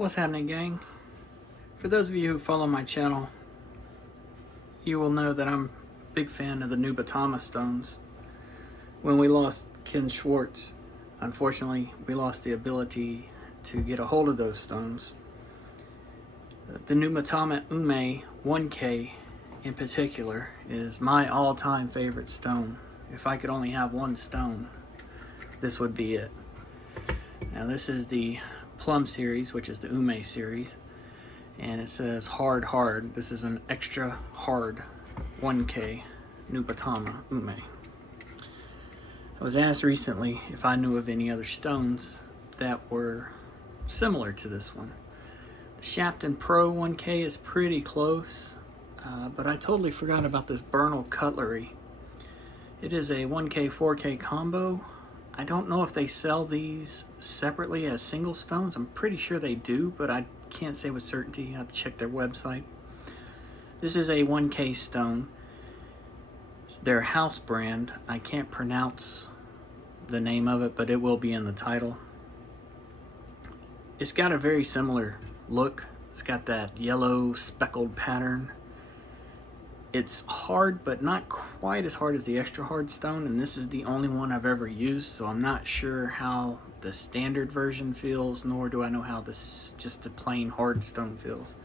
What's happening, gang? For those of you who follow my channel, you will know that I'm a big fan of the Nubatama stones. When we lost Ken Schwartz, unfortunately, we lost the ability to get a hold of those stones. The Nubatama Ume 1K in particular is my all-time favorite stone. If I could only have one stone, this would be it. Now this is the Plum series, which is the Ume series, and it says hard. This is an extra hard 1K Nubatama Ume. I was asked recently if I knew of any other stones that were similar to this one. The Sharpening Pro 1K is pretty close, but I totally forgot about this Bernal Cutlery. It is a 1K 4K combo. I don't know if they sell these separately as single stones. I'm pretty sure they do, but I can't say with certainty. I have to check their website. This is a 1K stone. It's their house brand. I can't pronounce the name of it, but it will be in the title. It's got a very similar look. It's got that yellow speckled pattern. It's hard, but not quite as hard as the extra hard stone, and this is the only one I've ever used, so I'm not sure how the standard version feels, nor do I know how this just a plain hard stone feels.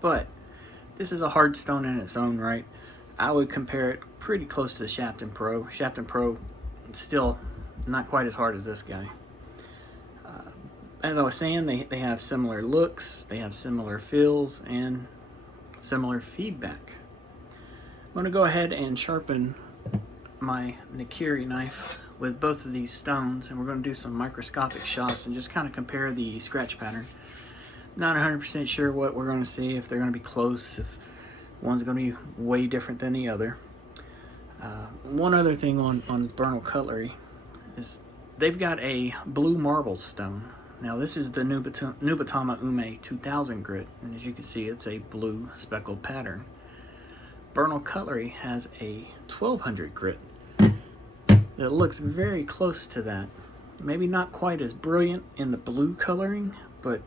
But this is a hard stone in its own right. I would compare it pretty close to Sharpening Pro. Sharpening Pro, still not quite as hard as this guy. As I was saying, they have similar looks, they have similar feels, and similar feedback. I'm going to go ahead and sharpen my Nakiri knife with both of these stones, and we're going to do some microscopic shots and just kind of compare the scratch pattern. Not 100% sure what we're going to see, if they're going to be close, if one's going to be way different than the other. One other thing on Bernal Cutlery is they've got a blue marble stone. Now this is the Nubatama Ume 2000 grit, and as you can see, it's a blue speckled pattern. Bernal Cutlery has a 1200 grit that looks very close to that. Maybe not quite as brilliant in the blue coloring, but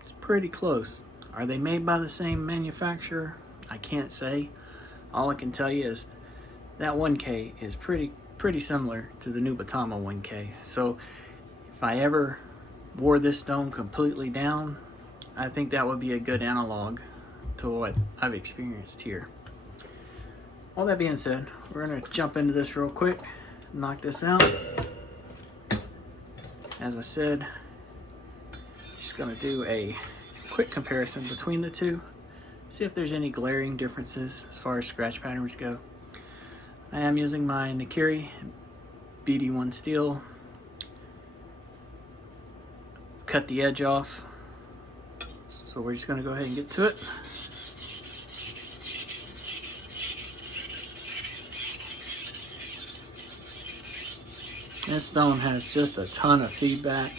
it's pretty close. Are they made by the same manufacturer? I can't say. All I can tell you is that 1K is pretty similar to the Nubatama 1K. So if I ever wore this stone completely down, I think that would be a good analog to what I've experienced here. All that being said, we're going to jump into this real quick, knock this out. As I said, just going to do a quick comparison between the two, see if there's any glaring differences as far as scratch patterns go. I am using my Nakiri BD1 steel. Cut the edge off, so we're just going to go ahead and get to it. This stone has just a ton of feedback,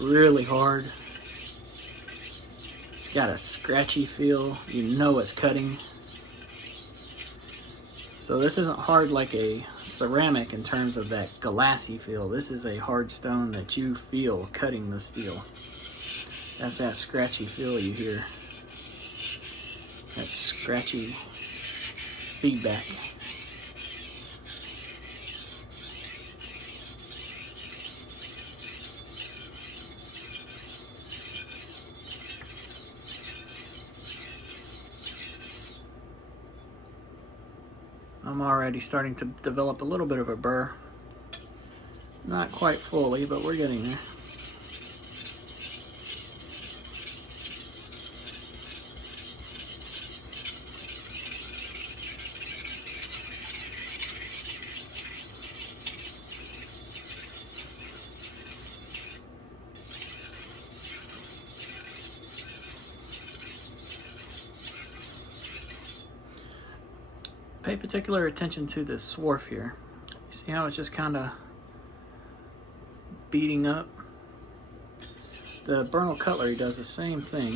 really hard. It's got a scratchy feel, you know it's cutting. So this isn't hard like a ceramic in terms of that glassy feel. This is a hard stone that you feel cutting the steel. That's that scratchy feel you hear. That scratchy feedback. I'm already starting to develop a little bit of a burr. Not quite fully, but we're getting there. Pay particular attention to this swarf here. You see how it's just kind of beating up? The Bernal Cutlery does the same thing.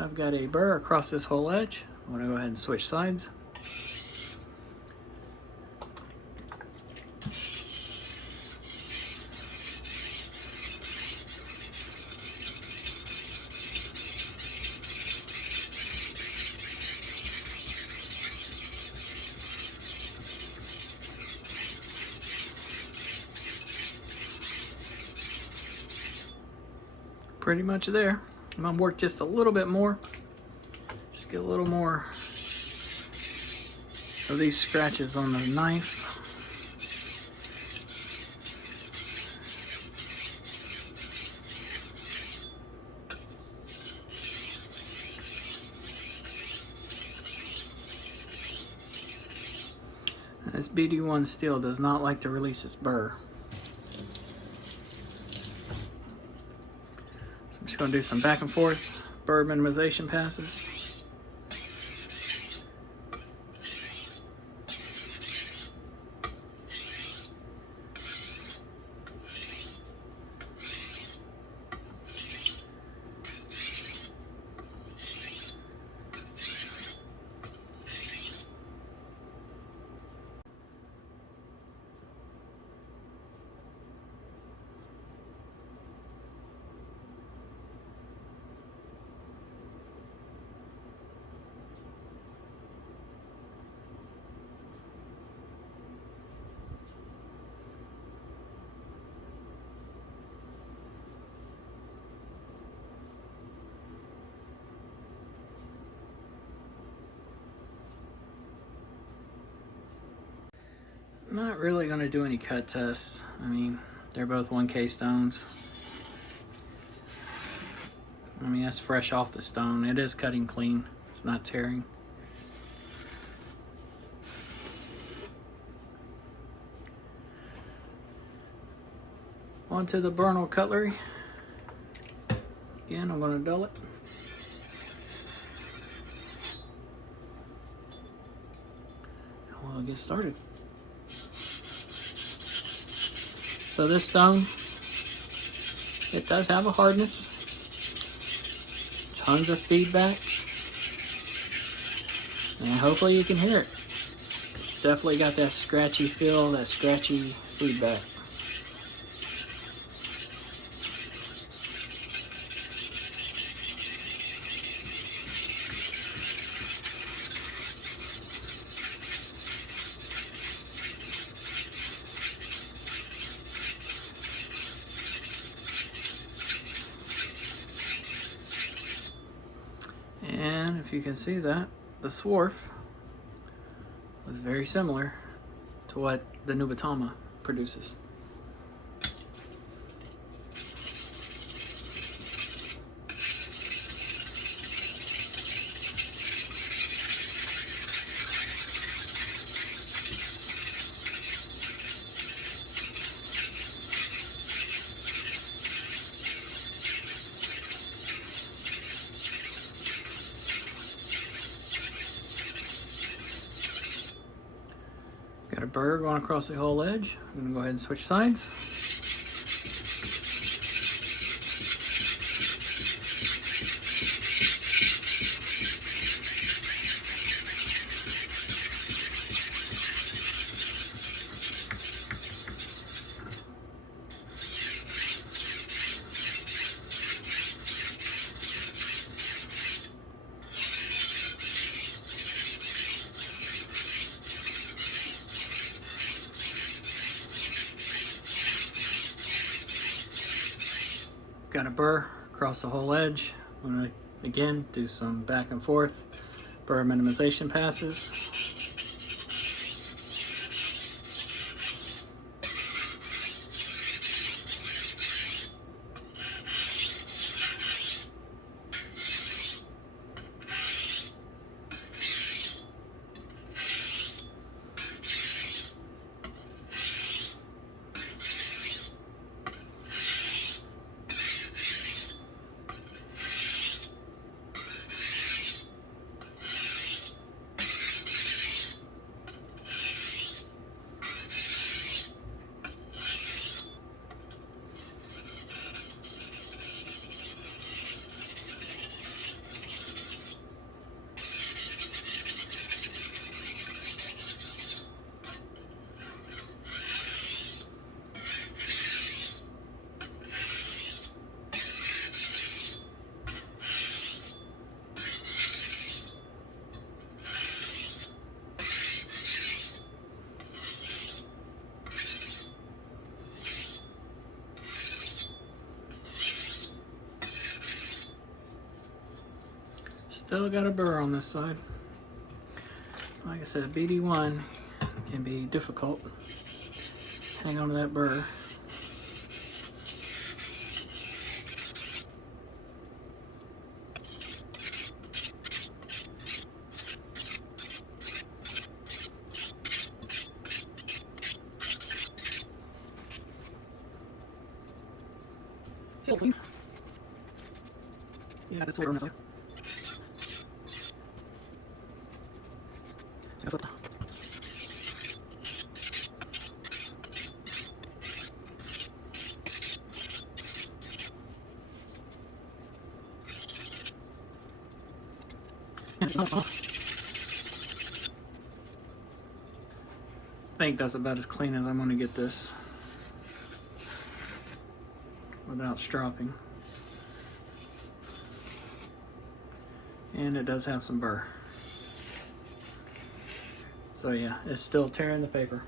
I've got a burr across this whole edge. I'm going to go ahead and switch sides. pretty much there. I'm gonna work just a little bit more. Just get a little more of these scratches on the knife. This BD1 steel does not like to release its burr. So I'm just going to do some back and forth burr minimization passes. I'm not really going to do any cut tests. I mean, they're both 1K stones. I mean, that's fresh off the stone. It is cutting clean. It's not tearing. Onto the Bernal Cutlery. Again, I'm going to dull it. And we'll get started. So this stone, it does have a hardness. Tons of feedback. And hopefully you can hear it. It's definitely got that scratchy feel, that scratchy feedback. And if you can see that, the swarf was very similar to what the Nubatama produces. Got a burr going across the whole edge. I'm going to go ahead and switch sides. Got a burr across the whole edge. I'm going to again do some back and forth burr minimization passes. Still got a burr on this side. Like I said, BD1 can be difficult. Hang on to that burr. Yeah, it's later on this side. I think that's about as clean as I'm going to get this without stropping. And it does have some burr. So yeah, it's still tearing the paper.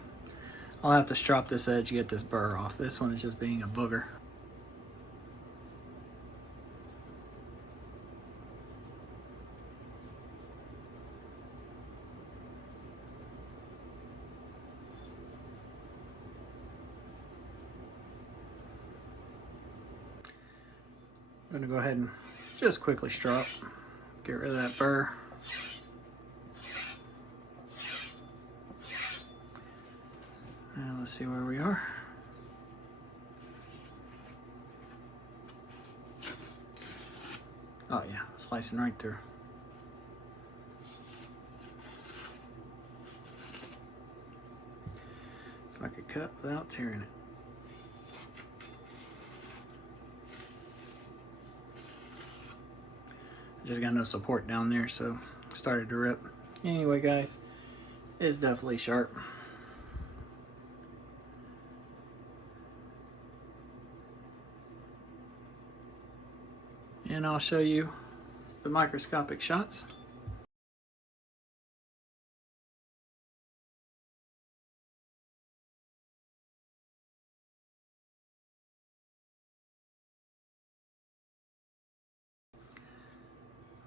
I'll have to strop this edge to get this burr off. This one is just being a booger. I'm gonna go ahead and just quickly strop, get rid of that burr. Now let's see where we are. Oh yeah, slicing right through. If I could cut without tearing it. Just got no support down there, so it started to rip. Anyway, guys, it's definitely sharp. And I'll show you the microscopic shots.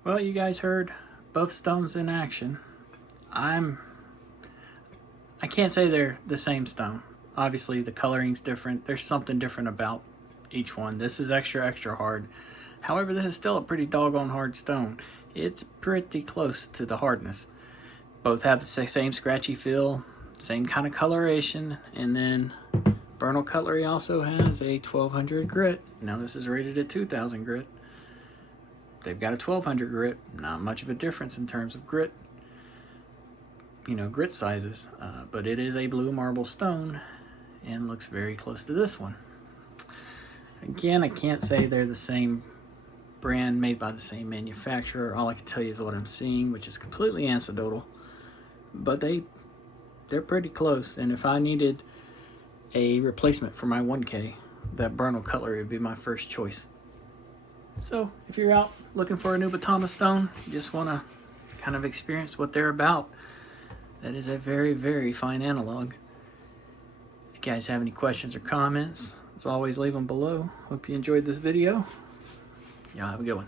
Well, you guys heard both stones in action. I can't say they're the same stone. Obviously the coloring's different. There's something different about each one. This is extra hard. However, this is still a pretty doggone hard stone. It's pretty close to the hardness. Both have the same scratchy feel, same kind of coloration, and then Bernal Cutlery also has a 1200 grit. Now this is rated at 2000 grit. They've got a 1200 grit, not much of a difference in terms of grit, grit sizes, but it is a blue marble stone and looks very close to this one. Again, I can't say they're the same brand made by the same manufacturer. All I can tell you is what I'm seeing, which is completely anecdotal, but they're pretty close. And if I needed a replacement for my 1K, that Bernal Cutlery would be my first choice. So if you're out looking for a Nubatama stone, you just want to kind of experience what they're about, that is a very fine analog. If you guys have any questions or comments, as always, leave them below. Hope you enjoyed this video. Y'all have a good one.